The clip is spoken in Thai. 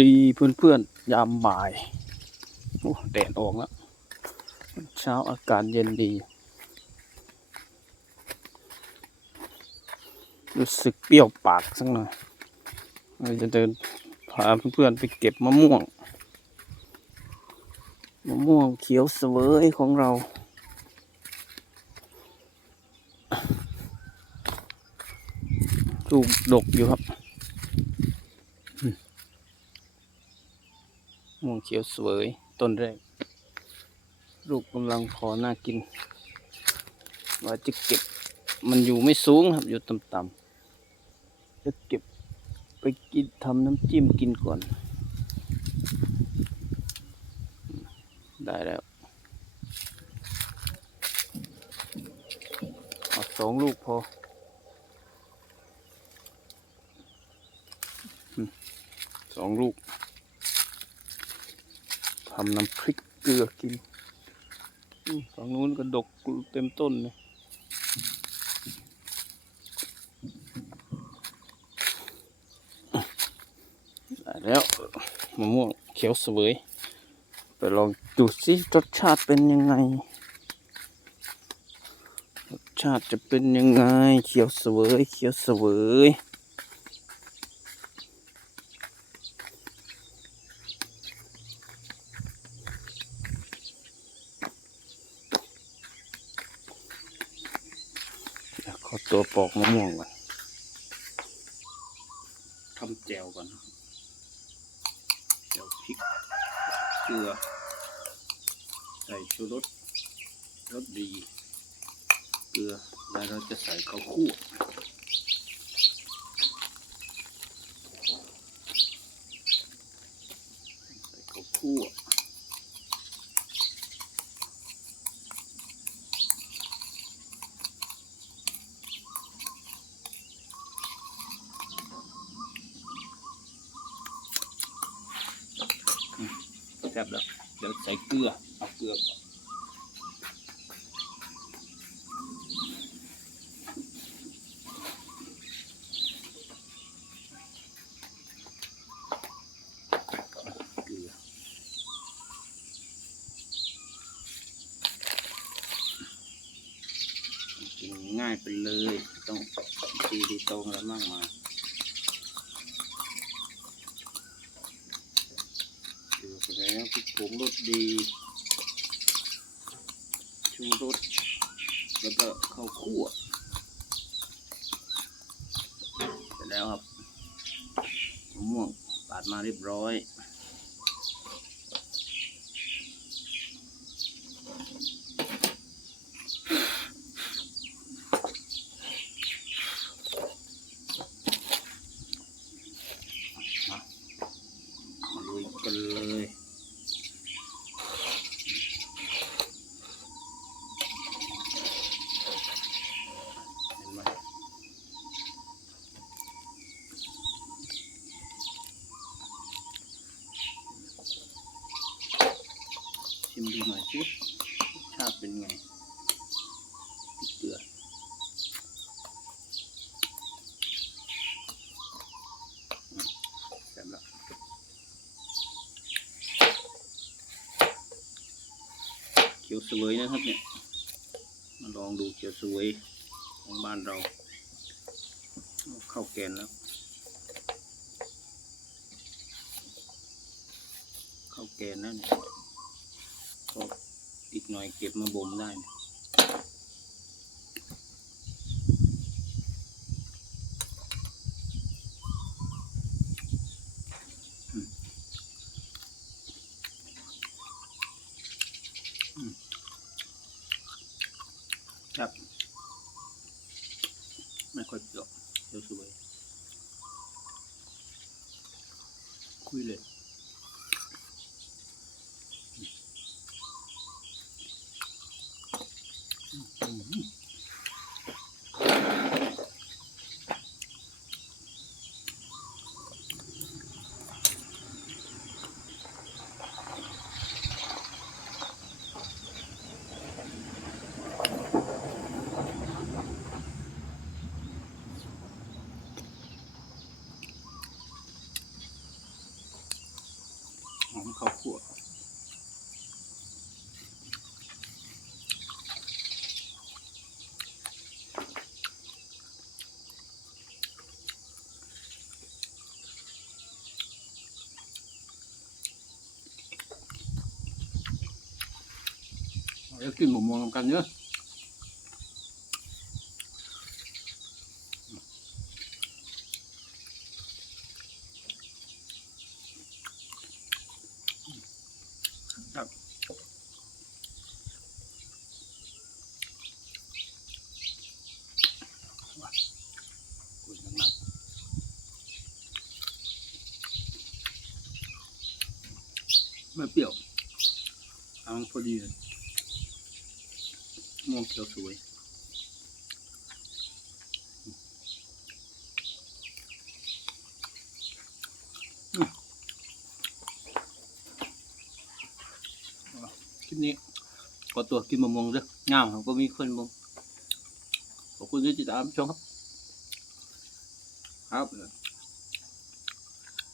ดีเพื่อนๆยามบ่ายโอ้แดดออกแล้ว เช้าอากาศเย็นดี รู้สึกเปรี้ยวปากสักหน่อยเราจะเดินพาเพื่อนๆไปเก็บมะม่วงมะม่วงเขียวเสวยของเรา ลูกดกอยู่ครับอืมมะม่วง เขียวสวยต้นแรก ลูกกำลังพอน่ากิน ว่าจะเก็บมันอยู่ไม่สูงครับอยู่ต่ำๆจะเก็บไปกินทำน้ำจิ้มกินก่อน ได้แล้วเอาสองลูกพอสองลูก ทำน้ำพริกเกลือกินฝั่งนู้นก็ดกเต็มต้นเลยได้แล้วมะม่วงเขียวเสวย ไปลองดูสิรสชาติเป็นยังไง รสชาติจะเป็นยังไง เขียวเสวย เขียวเสวย เดี๋ยวขอตัวปอกมะม่วงก่อนทำแจวก่อนแจวพริก เกลือ ใส่ชูรสรสดี เกลือ แล้วเราจะใส่ข้าวคั่วใส่ข้าวคั่ว ซ่บแล้ว เดี๋ยวใส่เกลือ เอาเกลือก่อนง่ายไปเลย ต้องตีดีตรงอะไรมากมายเกลือไปแล้ว พริกผงรสดีชูรสแล้วก็ข้าวคั่วเสร็จแล้วครับมะม่วงปาดมาเรียบร้อย มามาลุยกันเลยเห็นไหม ชิมดูหน่อยสิชาติเป็นไงพริกเกลือเสร็จแล้วเขียวสวยนะครับเนี่ย มาลองดูเขียวสวยของบ้านเราเอาเข้าแกนแล้ว เข้าแกนแล้วเนี่ย ก็อีกหน่อยเก็บมาบ่มได้ครับ ไม่ค่อยเปรี้ยวเขียวสวยคุยเลย mm -hmm. ดี๋ยวกินหมูมองกันเยอะครันนะไม่เปรี้ยวทางพอดีเลย ม่วงเขียวสวยอืมอะคลิปนี้ขอตัวกินมะม่วงเด้อเงาครับก็มีคนมองขอบคุณที่ติดตามชมครับ ครับ